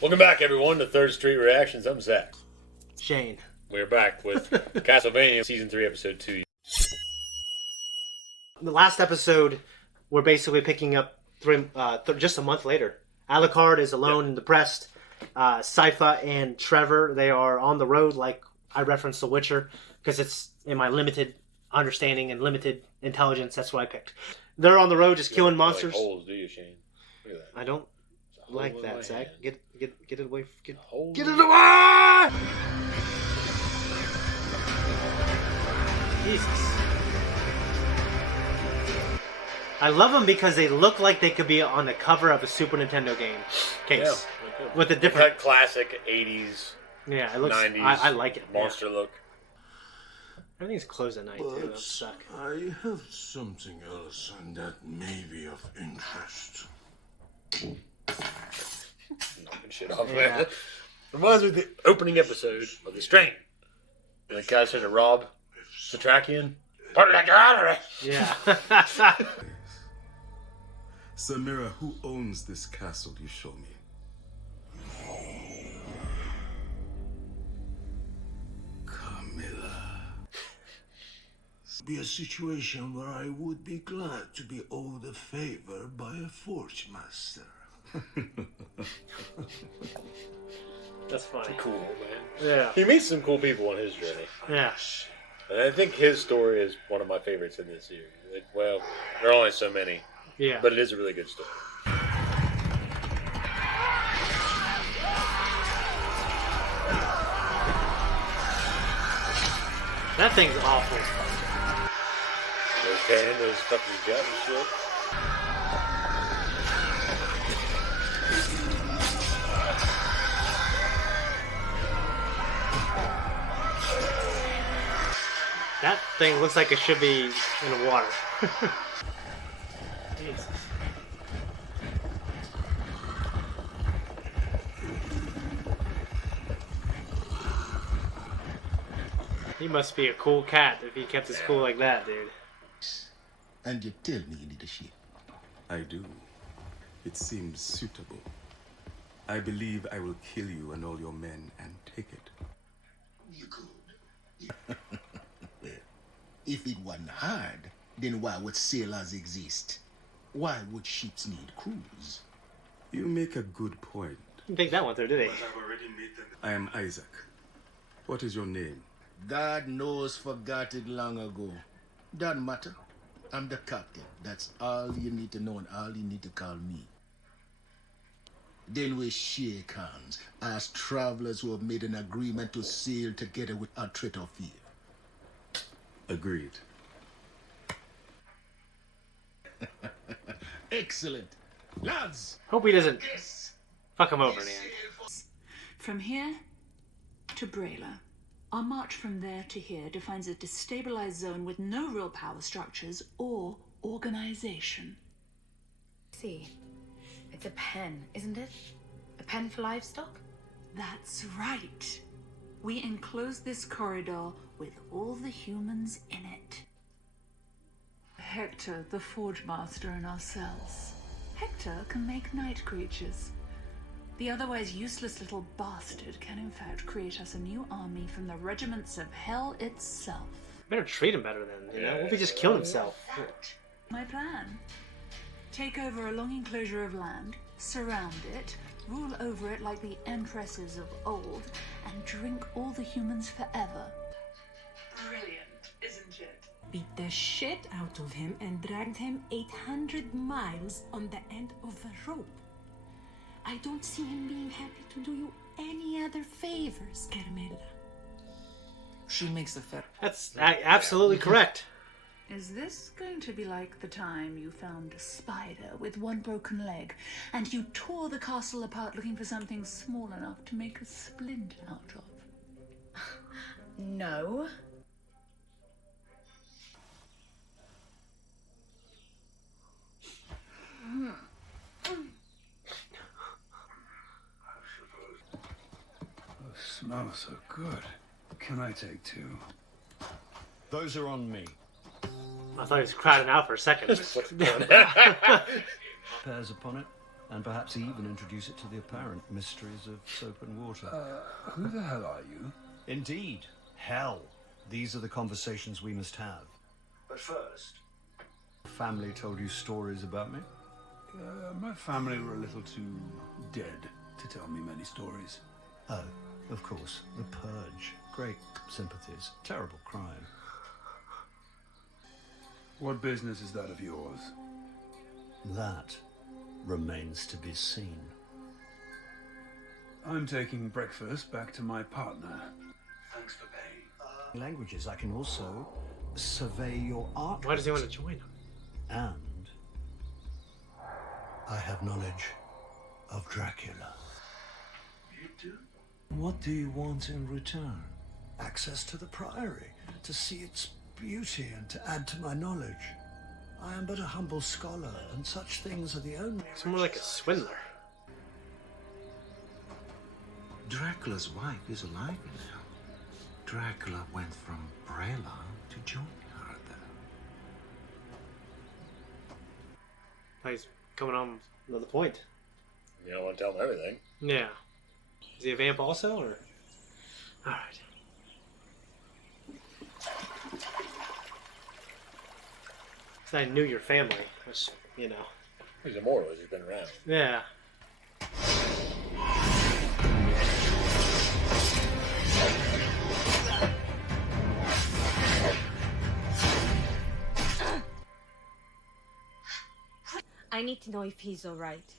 Welcome back, everyone, to Third Street Reactions. I'm Zakk. Shane. We're back with Castlevania Season 3, Episode 2. The last episode, we're basically picking up just a month later. Alucard is alone and depressed. Sypha and Trevor, they are on the road, like I referenced The Witcher, because it's in my limited understanding and limited intelligence. That's what I picked. They're on the road just killing monsters. Like holes, do you, Shane? Look at that. I don't like that, Zakk. Get it away. Get it away! Jesus. I love them because they look like they could be on the cover of a Super Nintendo game case. Yeah, with a different... That classic 80s, yeah, it looks, 90s I like it. monster look. Everything's closed at night, too. That suck. I have something else, and that may be of interest. Knocking shit off, man. Reminds me of the opening episode of The Strain. The guy's trying to rob Satrakian. Put it like you're out of it! Yeah. Samira, who owns this castle you show me? Carmilla. Be a situation where I would be glad to be owed a favor by a forge master. That's funny. Cool, man. Yeah. He meets some cool people on his journey. Yeah. And I think his story is one of my favorites in this series. Well, there are only so many. Yeah. But it is a really good story. That thing's awful. Those cannon, those fucking jet and shit. That thing looks like it should be in the water. Jesus. He must be a cool cat if he kept his cool like that, dude. And you tell me you need a ship. I do. It seems suitable. I believe I will kill you and all your men and take it. You could. Well, if it wasn't hard, then why would sailors exist? Why would ships need crews? You make a good point. Didn't think that one through, did he? I am Isaac. What is your name? God knows forgot it long ago. Doesn't matter. I'm the captain. That's all you need to know and all you need to call me. Then we shake hands as travelers who have made an agreement to sail together without threat or fear. Agreed. Excellent. Lads! Hope he doesn't fuck him over in the end. From here to Brayla. Our march from there to here defines a destabilized zone with no real power structures or organization. See, it's a pen, isn't it? A pen for livestock? That's right. We enclose this corridor with all the humans in it. Hector, the Forge Master, and ourselves. Hector can make night creatures. The otherwise useless little bastard can in fact create us a new army from the regiments of hell itself. Better treat him better then, you know? What if he just killed himself? My plan. Take over a long enclosure of land, surround it, rule over it like the empresses of old, and drink all the humans forever. Brilliant, isn't it? Beat the shit out of him and dragged him 800 miles on the end of a rope. I don't see him being happy to do you any other favors, Carmilla. She makes a fair... That's absolutely correct. Is this going to be like the time you found a spider with one broken leg, and you tore the castle apart looking for something small enough to make a splint out of? No. Smells so good. Can I take two? Those are on me. I thought he was crowding out for a second. Bears upon it. and perhaps even introduce it to the apparent mysteries of soap and water. Who the hell are you? Indeed. Hell. These are the conversations we must have. But first, family told you stories about me? My family were a little too dead to tell me many stories. Oh, of course. The Purge. Great sympathies. Terrible crime. What business is that of yours? That remains to be seen. I'm taking breakfast back to my partner. Thanks for paying. Languages. I can also survey your art. Why does he want to join him? And I have knowledge of Dracula. You do? What do you want in return? Access to the Priory, to see its beauty and to add to my knowledge. I am but a humble scholar, and such things are the only... It's more like a swindler. Dracula's wife is alive now. Dracula went from Brella to join her there. Oh, he's coming on another point. You don't want to tell him everything. Yeah. Is he a vamp also, or? Alright. I knew your family, which, you know. He's immortal, he's been around. Yeah. I need to know if he's alright.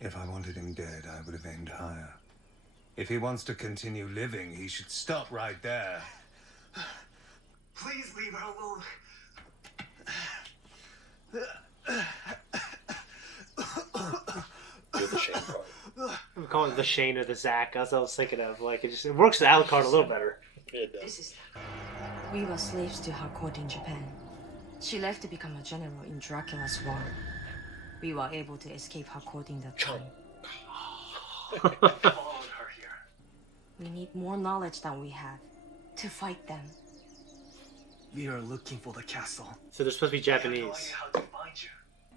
If I wanted him dead, I would have aimed higher. If he wants to continue living, he should stop right there. Please leave her alone. Do the Shane part. I'm calling it the Shane or the Zakk. That's what I was thinking of. Like, it works with Alucard a little better. It does. This is... We were slaves to her court in Japan. She left to become a general in Dracula's war. We were able to escape her court in that time. We need more knowledge than we have to fight them. We are looking for the castle. So they're supposed to be Japanese.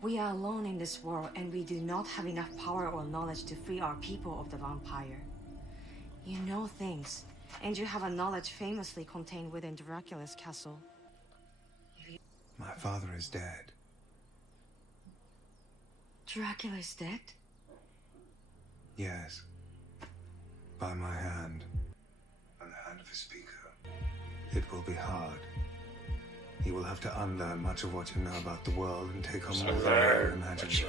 We are alone in this world, and we do not have enough power or knowledge to free our people of the vampire. You know things, and you have a knowledge famously contained within Dracula's castle. My father is dead. Dracula is dead? Yes. By my hand. And the hand of his speaker. It will be hard. You will have to unlearn much of what you know about the world and take on more than you imagine.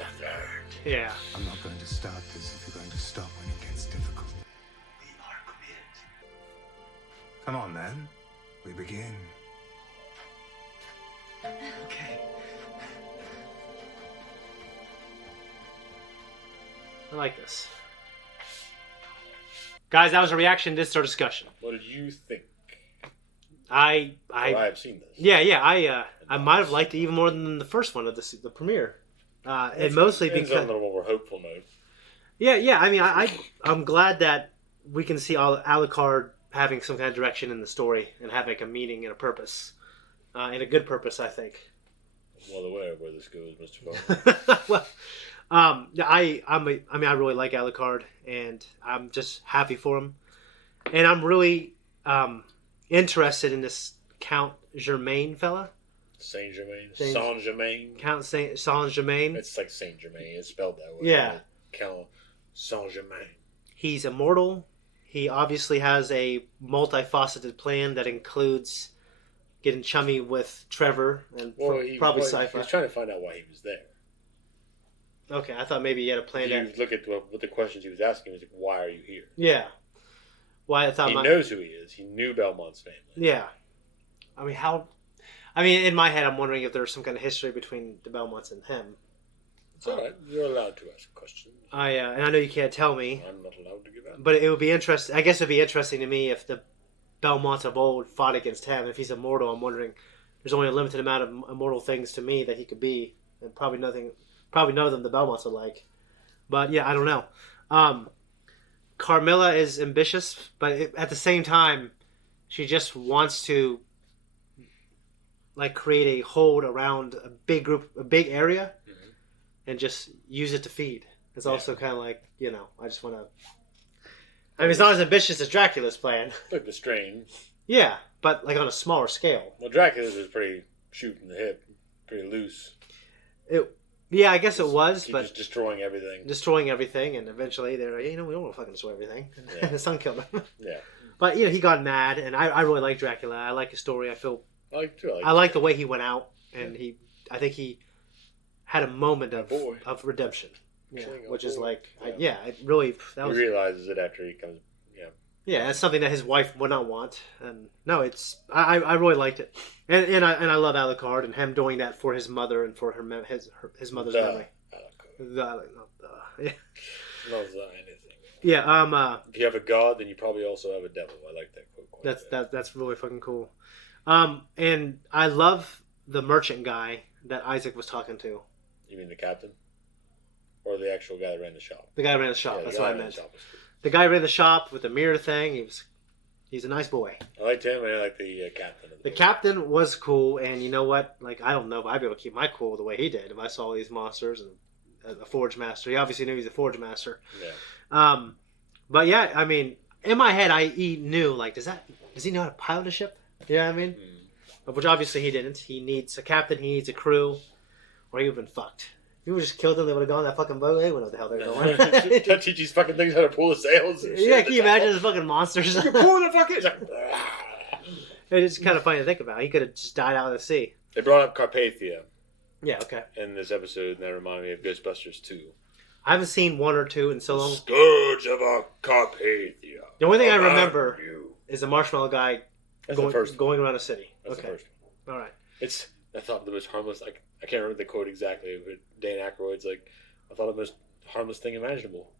Yeah. I'm not going to start this if you're going to stop when it gets difficult. We are committed. Come on, then. We begin. Okay. I like this. Guys, that was a reaction. This is our discussion. What did you think? I have seen this. Yeah. I might have liked it even more than the first one of the premiere. It mostly because on a little more hopeful note. Yeah. I mean, I'm glad that we can see Alucard having some kind of direction in the story and having like a meaning and a purpose, and a good purpose, I think. I'm well aware of where this goes, Mr. Bond. Well, I really like Alucard, and I'm just happy for him, and I'm really interested in this Count Germain fella. Saint Germain. Count Saint Germain. It's like Saint Germain. It's spelled that way. Yeah. Count Saint Germain. He's immortal. He obviously has a multifaceted plan that includes getting chummy with Trevor and probably Cypher. He was trying to find out why he was there. Okay, I thought maybe he had a plan. You look at what the questions he was asking. He was like, "Why are you here?" Yeah. Why I thought he knows who he is. He knew Belmont's family. Yeah. I mean, in my head, I'm wondering if there's some kind of history between the Belmonts and him. It's all right. You're allowed to ask questions. And I know you can't tell me. I'm not allowed to give out. But it would be interesting. I guess it'd be interesting to me if the Belmonts of old fought against him. If he's immortal, I'm wondering. There's only a limited amount of immortal things to me that he could be, and probably none of them the Belmonts would like. But yeah, I don't know. Carmilla is ambitious, but at the same time, she just wants to like create a hold around a big area, and just use it to feed. It's also kind of like, I just want to... I mean, it's not as ambitious as Dracula's plan. Like the strain. Yeah, but like on a smaller scale. Well, Dracula's was pretty shoot in the hip, pretty loose. Yeah, I guess it was, but just destroying everything. Destroying everything, and eventually they're like, we don't want to fucking destroy everything. And his son killed him. Yeah. But he got mad, and I really like Dracula. I like his story. I like the way he went out, and I think he had a moment of redemption. Yeah, which is like, it really. He realizes it after he comes. Yeah, that's something that his wife would not want, and no, I really liked it, and I love Alucard and him doing that for his mother and for his mother's memory. Yeah. Anything. Yeah. If you have a god, then you probably also have a devil. I like that quote. That's really fucking cool. And I love the merchant guy that Isaac was talking to. You mean the captain, or the actual guy that ran the shop? The guy who ran the shop. Yeah, that's what I meant. The guy who ran the shop with the mirror thing. He's a nice boy. I liked him, and I like the captain. The captain was cool, and you know what? Like, I don't know if I'd be able to keep my cool the way he did if I saw all these monsters and a forge master. He obviously knew he's a forge master. Yeah. But yeah, I mean, in my head, I knew, like, does he know how to pilot a ship? You know what I mean? Which obviously he didn't. He needs a captain, he needs a crew, or he would have been fucked. If you would have just killed them, they would have gone on that fucking boat. They wouldn't know what the hell they were going. That teach these fucking things how to pull the sails. And shit. Yeah, can you imagine the fucking monsters? You pull the fucking... It's kind of funny to think about. He could have just died out of the sea. They brought up Carpathia. Yeah, okay. In this episode, and that reminded me of Ghostbusters 2. I haven't seen 1 or 2 in so long. Scourge of a Carpathia. The only thing I remember is the marshmallow guy going around a city. That's the first one. All right. I thought the most harmless, I can't remember the quote exactly, but Dan Aykroyd's like, I thought the most harmless thing imaginable.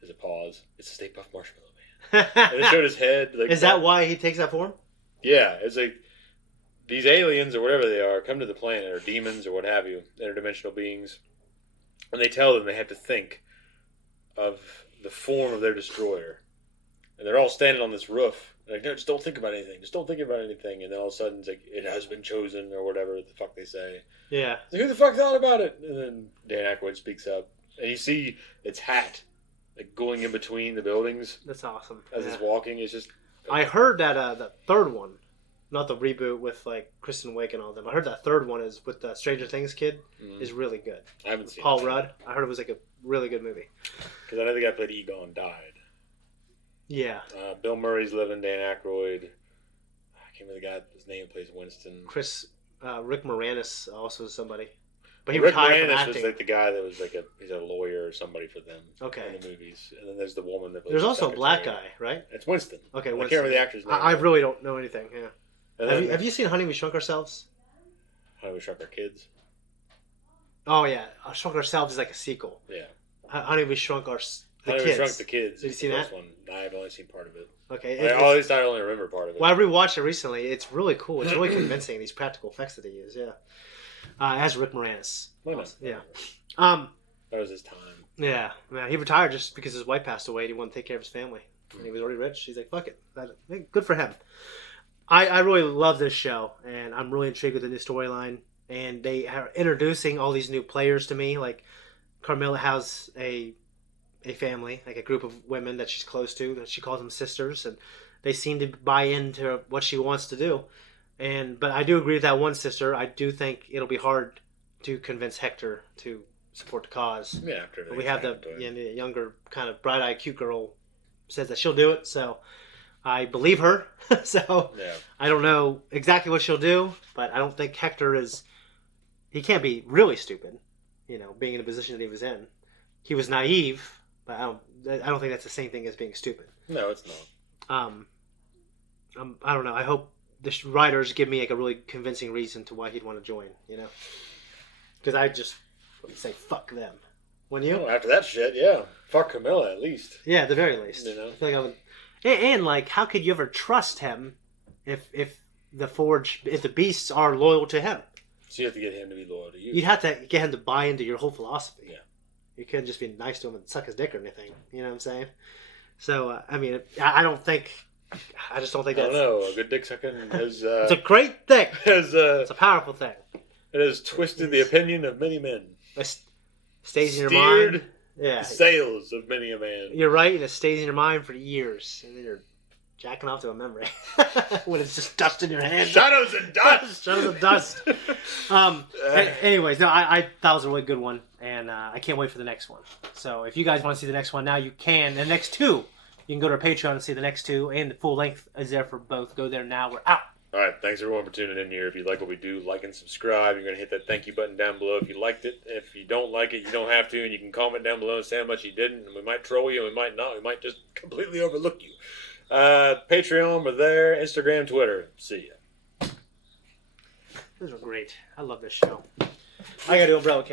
There's a pause. It's a Stay Puft Marshmallow Man. And it showed his head. Like, is that why he takes that form? Yeah. It's like, these aliens, or whatever they are, come to the planet, or demons, or what have you, interdimensional beings, and they tell them they have to think of the form of their destroyer. And they're all standing on this roof. Like, no, just don't think about anything. Just don't think about anything. And then all of a sudden, it's like, it has been chosen, or whatever the fuck they say. Yeah. Like, who the fuck thought about it? And then Dan Aykroyd speaks up. And you see its hat, like, going in between the buildings. That's awesome. As it's walking. It's just... I heard that the third one, not the reboot with, like, Kristen Wiig and all them. I heard that third one is with the Stranger Things kid is really good. I haven't seen Paul Rudd. I heard it was, like, a really good movie. Because I know the guy who played Egon died. Yeah. Bill Murray's living, Dan Aykroyd. I can't remember the guy, his name plays Winston. Rick Moranis also is somebody. But he Rick retired from Moranis acting. was like the guy that was like he's a lawyer or somebody for them. Okay. In the movies. And then there's the woman that plays There's also a black guy, right? It's Winston. Okay, I Winston. can't remember the actor's name. I really don't know anything, yeah. And Have you seen Honey, We Shrunk Ourselves? Honey, We Shrunk Our Kids? Oh, yeah. Shrunk Ourselves is like a sequel. Yeah. Honey, We Shrunk the Honey, Kids. We Shrunk the Kids. Did you see that? One. I've only seen part of it. Okay. At least I only remember part of it. Well, I rewatched it recently. It's really cool. It's really convincing, these practical effects that he used, yeah. It has Rick Moranis. Yeah. That was his time. Yeah. Man, he retired just because his wife passed away and he wanted to take care of his family. And he was already rich. He's like, fuck it. Good for him. I really love this show, and I'm really intrigued with the new storyline. And they are introducing all these new players to me. Like, Carmilla has a family, like a group of women that she's close to, that she calls them sisters, and they seem to buy into what she wants to do. But I do agree with that one sister. I do think it'll be hard to convince Hector to support the cause. Yeah, after we have the younger, kind of bright-eyed, cute girl says that she'll do it, so I believe her. So yeah. I don't know exactly what she'll do, but I don't think Hector is. He can't be really stupid, being in the position that he was in. He was naive, but I don't think that's the same thing as being stupid. No, it's not. I don't know. I hope the writers give me like a really convincing reason to why he'd want to join. Because I just would say fuck them. Wouldn't you? Well, after that shit, yeah. Fuck Camilla, at least. Yeah, at the very least. I feel like I would. And like, how could you ever trust him if the beasts are loyal to him? So you have to get him to be loyal to you. You'd have to get him to buy into your whole philosophy. Yeah. You couldn't just be nice to him and suck his dick or anything. You know what I'm saying? So, I don't think... I just don't think that's... I don't know. A good dick sucking has... it's a great thing. It's a powerful thing. It has twisted the opinion of many men. It stays in your mind. Yeah. The sails of many a man. You're right, and it stays in your mind for years. And then you're jacking off to a memory when it's just dust in your hand. Shadows and dust. Shadows and dust. Anyways, no, I that was a really good one, and I can't wait for the next one. So if you guys want to see the next one now, you can. The next two, you can go to our Patreon and see the next two, and the full length is there for both. Go there now. We're out. All right, thanks everyone for tuning in here. If you like what we do, like and subscribe. You're going to hit that thank you button down below if you liked it. If you don't like it, you don't have to, and you can comment down below and say how much you didn't, and we might troll you, and we might not. We might just completely overlook you. Patreon, we're there. Instagram, Twitter. See ya. Those are great. I love this show. I got to do Umbrella Academy.